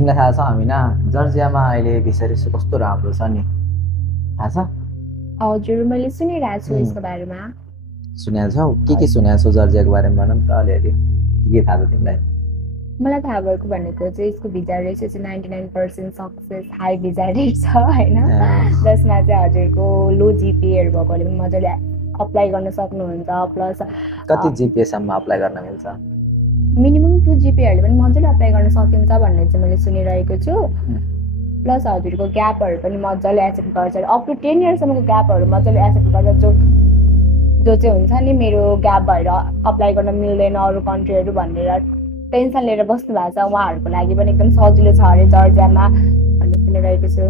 तिमीलाई थाहा छ हामी न जर्जियामा अहिले भिसा रेसियो कस्तो राम्रो छ नि, थाहा छ? हजुर, मैले सुनिरहेको छु उम्, यसको बारेमा। सुनेको छौ? के सुनेको छौ जर्जियाको बारेमा भन न त अलिअलि। के थाहा छ तिमीलाई? मलाई थाहा भएको भनेको चाहिँ यसको भिजा रेट चाहिँ 99% सक्सेस हाई भिजा रेट छ होइन, जसमा चाहिँ हजुरको लो जिपिएहरू भएकोले पनि मजाले अप्लाई गर्न सक्नुहुन्छ। प्लस कति जिपिएसम्म अप्लाई गर्न मिल्छ? मिनिमम 2 जिपिएहरूले पनि मजाले अप्लाई गर्न सकिन्छ भन्ने चाहिँ मैले सुनिरहेको छु। प्लस हजुरको ग्यापहरू पनि मजाले एक्सेप्ट गर्छ, अप टु 10 इयर्ससम्मको ग्यापहरू मजाले एक्सेप्ट गर्छ। जो जो चाहिँ हुन्छ नि मेरो ग्याप भएर अप्लाई गर्न मिल्दैन अरू कन्ट्रीहरू भनेर टेन्सन लिएर बस्नु भएको छ, उहाँहरूको लागि पनि एकदम सजिलो छ अरे जर्जियामा भन्ने सुनिरहेको छु।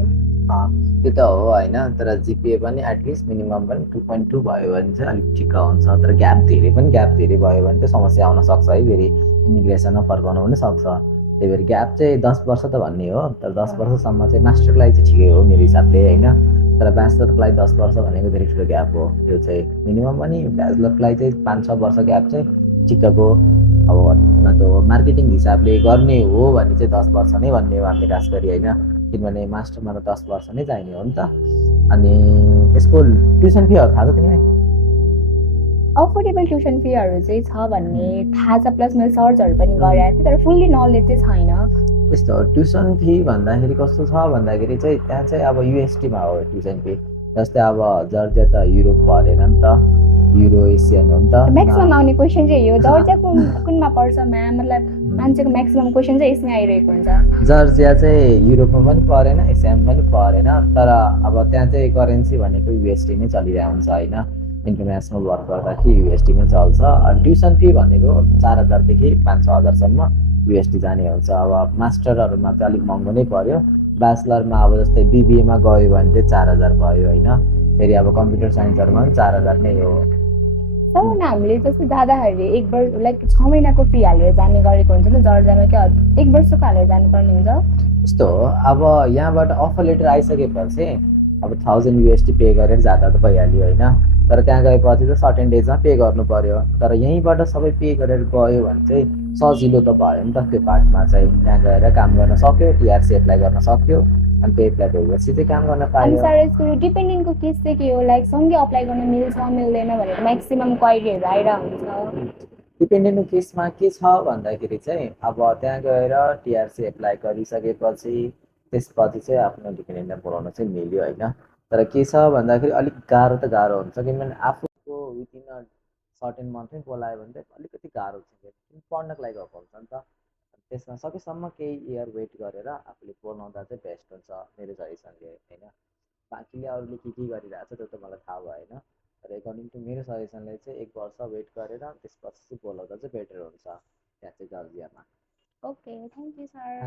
त्यो त हो होइन, तर जिपिए पनि एटलिस्ट मिनिमम पनि 2.2 भयो भने चाहिँ अलिक ठिक्क हुन्छ। तर ग्याप धेरै भयो भने चाहिँ समस्या आउन सक्छ है, फेरि इमिग्रेसनमा फर्काउनु पनि सक्छ। त्यही भएर ग्याप चाहिँ 10 वर्ष त भन्ने हो, तर 10 वर्षसम्म चाहिँ मास्टरको लागि चाहिँ ठिकै हो मेरो हिसाबले होइन। तर ब्याचलरको लागि 10 वर्ष भनेको धेरै ठुलो ग्याप हो। त्यो चाहिँ मिनिमम पनि ब्याचलरको लागि चाहिँ 5-6 वर्ष ग्याप चाहिँ ठिक्कको। अब न त मार्केटिङ हिसाबले गर्ने हो भने चाहिँ 10 वर्ष नै भन्ने हो हामीले खास गरी होइन, किनभने मास्टरमा त 10 वर्ष नै चाहिने हो नि त। अनि यसको ट्युसन फीहरू थाहा छ तिमीलाई? अफोर्डेबल ट्युसन फीहरू चाहिँ छ भन्ने थाहा छ, प्लस मैले सर्चहरू पनि गरेको थिएँ, तर फुल्ली नलेज चाहिँ छैन। यस्तो ट्युसन फी भन्दाखेरि कस्तो छ भन्दाखेरि चाहिँ त्यहाँ चाहिँ अब युएसटीमा हो ट्युसन फी। जस्तै अब जर्जिया त युरोप परेन नि त, युरो एसियन हो नि त म्याक्सिमम आउने क्वेसन चाहिँ यो जर्जिया कुनमा पर्छ म्याम, मतलब मान्छेको म्याक्सिमम क्वेसन चाहिँ यसमै आइरहेको हुन्छ। जर्जिया चाहिँ युरोपमा पनि परेन, एसियामा पनि परेन, तर अब त्यहाँ चाहिँ करेन्सी भनेको युएसडी नै चलिरहेको हुन्छ होइन। इन्टरनेसनल वर्क गर्दाखेरि युएसडी नै चल्छ। अनि ट्युसन फी भनेको 4,000देखि 5-6 हजारसम्म युएसडी जाने हुन्छ। अब मास्टरहरूमा चाहिँ अलिक महँगो नै पर्यो। ब्याचलरमा अब जस्तै बिबिएमा गयो भने चाहिँ 4,000 भयो होइन। फेरि अब कम्प्युटर साइन्सहरूमा पनि 4,000 नै हो। तर हामीले जस्तो जाँदाखेरि एक वर्ष लाइक 6 महिनाको फी हालेर जाने गरेको हुन्छ नि जर्जियामा, क्या 1 वर्षको हालेर जानुपर्ने हुन्छ। यस्तो हो, अब यहाँबाट अफर लेटर आइसकेपछि अब 1000 युएसडी पे गरेर जाँदा त भइहाल्यो होइन। तर त्यहाँ गएपछि चाहिँ सर्टेन डेजमा पे गर्नु पर्यो। तर यहीँबाट सबै पे गरेर गयो भने चाहिँ सजिलो त भयो नि त त्यो पार्टमा चाहिँ। त्यहाँ गएर काम गर्न सक्यो, टिआरसी एप्लाई गर्न सक्यो, अनि त्यो एप्लाई भएपछि चाहिँ काम गर्न अनि पायो। सर यसको डिपेन्डेन्टको केस चाहिँ के हो, लाइक सँगै अप्लाई गर्न मिल्छ मिल्दैन भनेर म्याक्सिमम क्वाइरीहरू आइरहेको हुन्छ। डिपेन्डेन्टको केसमा के छ भन्दाखेरि चाहिँ अब त्यहाँ गएर टिआरसी एप्लाई गरिसकेपछि त्यसपछि चाहिँ आफ्नो डिपेन्डेन्टलाई बोलाउन चाहिँ मिल्यो होइन। तर के छ भन्दाखेरि अलिक गाह्रो त गाह्रो हुन्छ, किनभने आफूको विदिन अ सर्टेन मन्थमै बोलायो भने चाहिँ अलिकति गाह्रो हुन्छ, किन पढ्नको लागि गएको हुन्छ नि त। त्यसमा सकेसम्म केही इयर वेट गरेर आफूले बोलाउँदा चाहिँ बेस्ट हुन्छ मेरो सजेसनले होइन। बाँकीले अरूले के गरिरहेको छ त्यो त मलाई थाहा भएन, तर एकर्डिङ टु मेरो सजेसनले चाहिँ 1 वर्ष वेट गरेर त्यसपछि चाहिँ बोलाउँदा चाहिँ बेटर हुन्छ त्यहाँ चाहिँ जर्जियामा। Okay, thank you sir.